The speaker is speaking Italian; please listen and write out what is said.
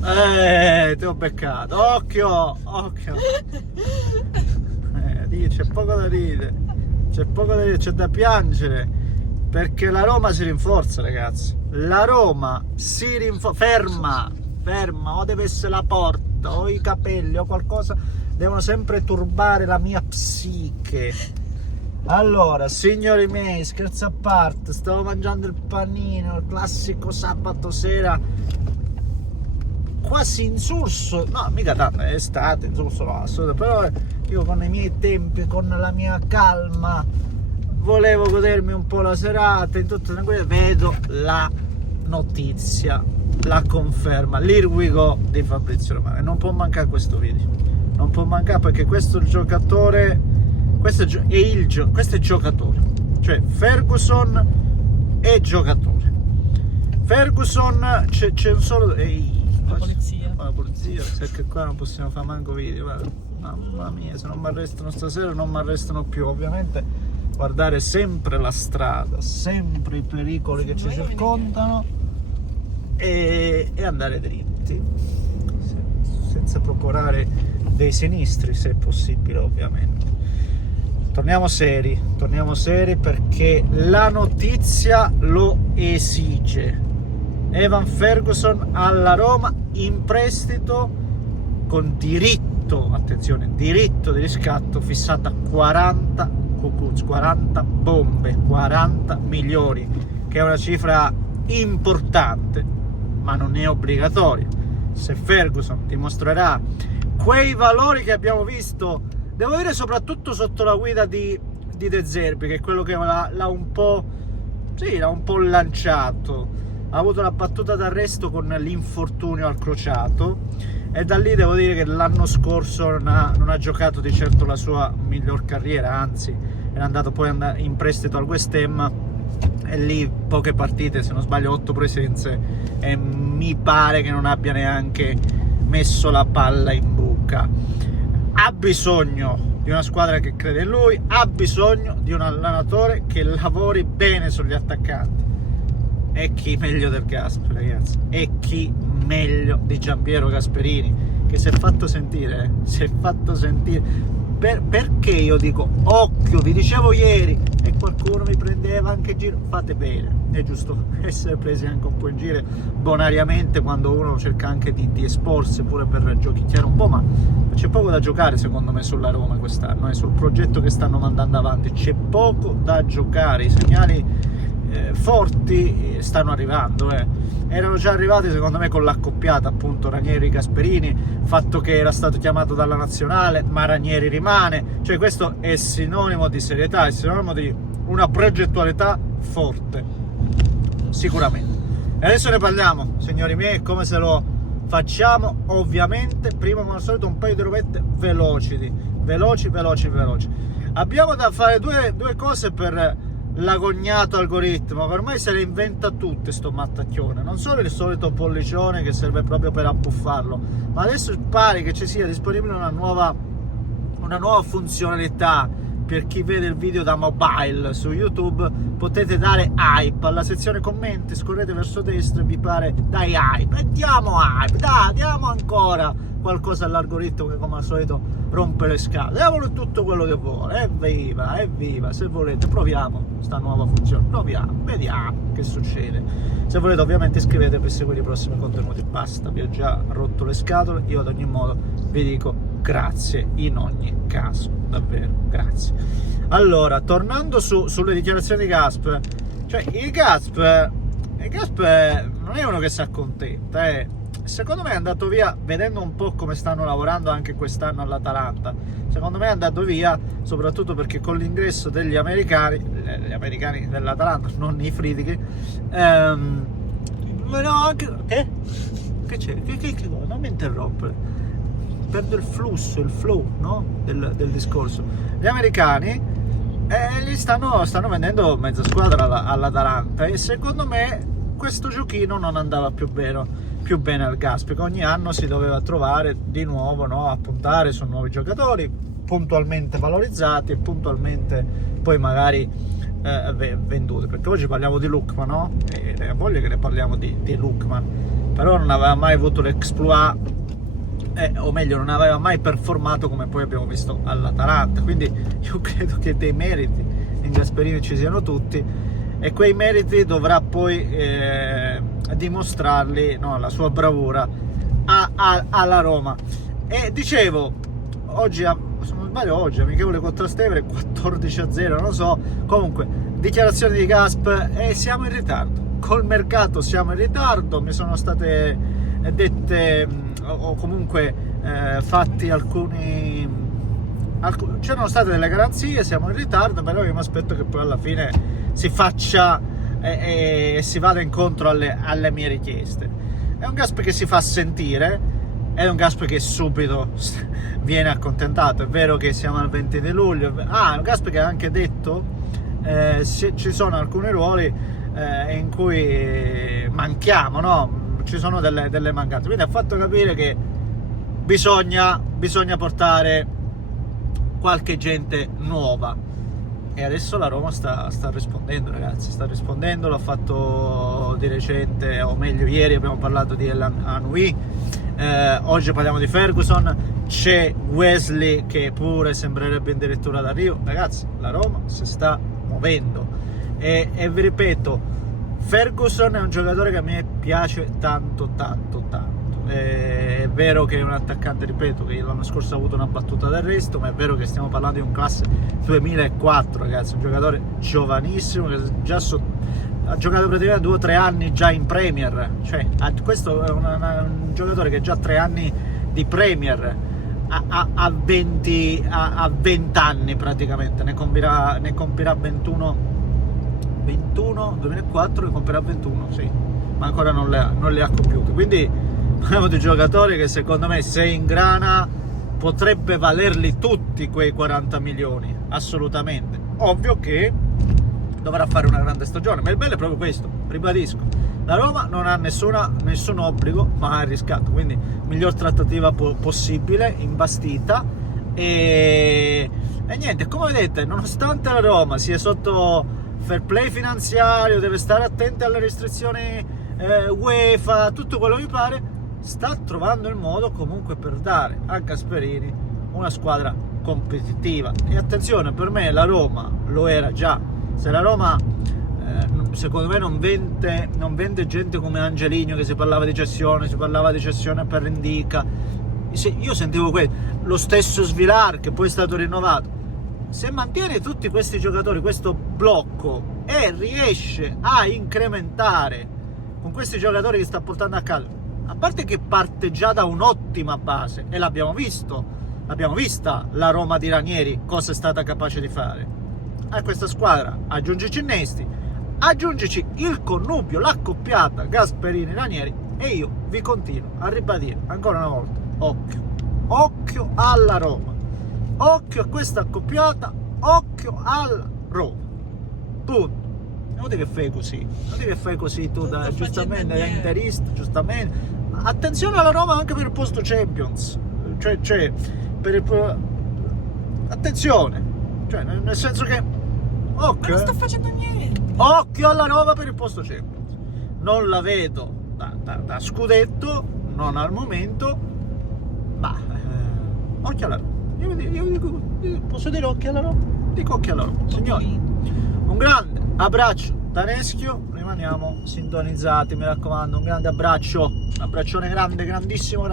Ti ho beccato. Occhio, occhio. C'è poco da dire. C'è poco da dire, c'è da piangere. Perché la Roma si rinforza, ragazzi. La Roma si rinforza. Ferma, o deve essere la porta, o i capelli, o qualcosa. Devono sempre turbare la mia psiche. Allora, signori miei, scherzi a parte, stavo mangiando il panino, il classico sabato sera, quasi insulso, no, mica tanto, è estate, insulso no, assolutamente, però io con i miei tempi, con la mia calma, volevo godermi un po' la serata, in tutta tranquillità, vedo la notizia, la conferma, l'here we go di Fabrizio Romano, e non può mancare questo video, non può mancare perché questo giocatore... Questo è giocatore, cioè Ferguson è giocatore. Ferguson c'è un solo... La polizia. La polizia, perché qua non possiamo fare manco video, guarda. Mamma mia, se non mi arrestano stasera non mi arrestano più. Ovviamente guardare sempre la strada, sempre i pericoli che ci circondano e andare dritti, senza procurare dei sinistri se è possibile, ovviamente. Torniamo seri perché la notizia lo esige. Evan Ferguson alla Roma in prestito con diritto, attenzione, diritto di riscatto fissato a 40 cucuz, 40 bombe, 40 milioni, che è una cifra importante, ma non è obbligatoria. Se Ferguson dimostrerà quei valori che abbiamo visto, devo dire soprattutto sotto la guida di De Zerbi, che è quello che l'ha un po' lanciato, ha avuto una battuta d'arresto con l'infortunio al crociato e da lì devo dire che l'anno scorso non ha giocato di certo la sua miglior carriera, anzi è andato poi in prestito al West Ham e lì poche partite, se non sbaglio 8 presenze, e mi pare che non abbia neanche messo la palla in buca. Ha bisogno di una squadra che crede in lui, ha bisogno di un allenatore che lavori bene sugli attaccanti. E chi meglio del Gasper, ragazzi? E chi meglio di Giampiero Gasperini, che si è fatto sentire, perché io dico occhio, vi dicevo ieri, e qualcuno mi prendeva anche in giro, fate bene, è giusto essere presi anche un po' in giro bonariamente quando uno cerca anche di esporsi pure per giochicchiare un po', ma c'è poco da giocare secondo me sulla Roma quest'anno, sul progetto che stanno mandando avanti c'è poco da giocare, i segnali forti stanno arrivando, erano già arrivati secondo me con l'accoppiata appunto Ranieri-Gasperini, fatto che era stato chiamato dalla nazionale ma Ranieri rimane, cioè questo è sinonimo di serietà, è sinonimo di una progettualità forte, sicuramente. E adesso ne parliamo, signori miei, come se lo facciamo. Ovviamente prima come al solito un paio di robette veloci. Abbiamo da fare due cose per l'agognato algoritmo, che ormai se le inventa tutte sto mattacchione, non solo il solito pollicione che serve proprio per abbuffarlo, ma adesso pare che ci sia disponibile una nuova funzionalità per chi vede il video da mobile su YouTube. Potete dare hype alla sezione commenti, scorrete verso destra e vi pare dai hype, e diamo hype, diamo ancora qualcosa all'algoritmo che come al solito rompe le scale, diamolo tutto quello che vuole, evviva, se volete proviamo sta nuova funzione, proviamo, vediamo che succede. Se volete ovviamente iscrivetevi per seguire i prossimi contenuti, basta, vi ho già rotto le scatole, io ad ogni modo vi dico grazie in ogni caso, davvero grazie. Allora, tornando sulle dichiarazioni di Gasper, cioè il Gasper non è uno che si accontenta, secondo me è andato via, vedendo un po' come stanno lavorando anche quest'anno all'Atalanta, secondo me è andato via soprattutto perché con l'ingresso degli americani, gli americani dell'Atalanta, non i Friedrich, no, anche che c'è? Che non mi interrompere, perdo il flusso, il flow, no? del discorso. Gli americani gli stanno vendendo mezza squadra all'Atalanta e secondo me questo giochino non andava più bene al Gasper, che ogni anno si doveva trovare di nuovo, no? A puntare su nuovi giocatori puntualmente valorizzati e puntualmente poi magari venduti, perché oggi parliamo di Lookman, no? E voglio che ne parliamo di Lookman, però non aveva mai avuto l'exploit, o meglio non aveva mai performato come poi abbiamo visto all'Atalanta. Quindi io credo che dei meriti in Gasperini ci siano tutti, e quei meriti dovrà poi dimostrarli, no, la sua bravura alla Roma. E dicevo, oggi, se non sbaglio oggi, amichevole con Trastevere 14-0, non lo so, comunque dichiarazioni di Gasp, e siamo in ritardo col mercato, siamo in ritardo. Mi sono state dette o comunque fatti c'erano state delle garanzie, siamo in ritardo, però io mi aspetto che poi alla fine si faccia e si vada incontro alle mie richieste. È un Gasp che si fa sentire, è un Gasp che subito viene accontentato. È vero che siamo al 20 di luglio, è un Gasp che ha anche detto ci sono alcuni ruoli in cui manchiamo, no? Ci sono delle mancanze, quindi ha fatto capire che bisogna portare qualche gente nuova, e adesso la Roma sta rispondendo, ragazzi, sta rispondendo. L'ha fatto di recente, o meglio ieri abbiamo parlato di El Anoui, oggi parliamo di Ferguson, c'è Wesley che pure sembrerebbe addirittura d'arrivo. Ragazzi, la Roma si sta muovendo, e vi ripeto, Ferguson è un giocatore che a me piace tanto. È vero che è un attaccante, ripeto, che l'anno scorso ha avuto una battuta d'arresto, ma è vero che stiamo parlando di un classe 2004, ragazzi, un giocatore giovanissimo che già ha giocato praticamente 2 o 3 anni già in Premier, cioè questo è un giocatore che ha già 3 anni di Premier, a 20 anni praticamente, ne compirà 21 2004, ne compirà 21, sì, ma ancora non le ha compiute. Quindi parliamo di giocatori che secondo me, se ingrana, potrebbe valerli tutti quei 40 milioni, assolutamente. Ovvio che dovrà fare una grande stagione, ma il bello è proprio questo, ribadisco, la Roma non ha nessun obbligo, ma ha riscatto, quindi miglior trattativa possibile, imbastita, e niente, come vedete, nonostante la Roma sia sotto fair play finanziario, deve stare attenta alle restrizioni UEFA, tutto quello che mi pare, sta trovando il modo comunque per dare a Gasperini una squadra competitiva. E attenzione, per me la Roma lo era già. Se la Roma secondo me non vende gente come Angelino, che si parlava di cessione per Indica, io sentivo lo stesso Svilar, che poi è stato rinnovato. Se mantiene tutti questi giocatori, questo blocco, e riesce a incrementare con questi giocatori che sta portando a casa, a parte che parte già da un'ottima base, e l'abbiamo vista la Roma di Ranieri cosa è stata capace di fare a questa squadra. Aggiungici Innesti, aggiungici il connubio, l'accoppiata Gasperini-Ranieri, e io vi continuo a ribadire ancora una volta: occhio alla Roma, occhio a questa accoppiata, occhio alla Roma, punto. Non che fai così tu, giustamente, da interista, giustamente. Attenzione alla Roma anche per il posto Champions, cioè attenzione, cioè nel senso che occhio, non sta facendo niente. Occhio alla Roma per il posto Champions. Non la vedo da scudetto, non al momento, ma occhio alla Roma. Io posso dire occhio alla Roma? Dico occhio alla Roma, signori. Un grande abbraccio da Neschio, rimaniamo sintonizzati, mi raccomando, un grande abbraccio, un abbraccione grande, grandissimo.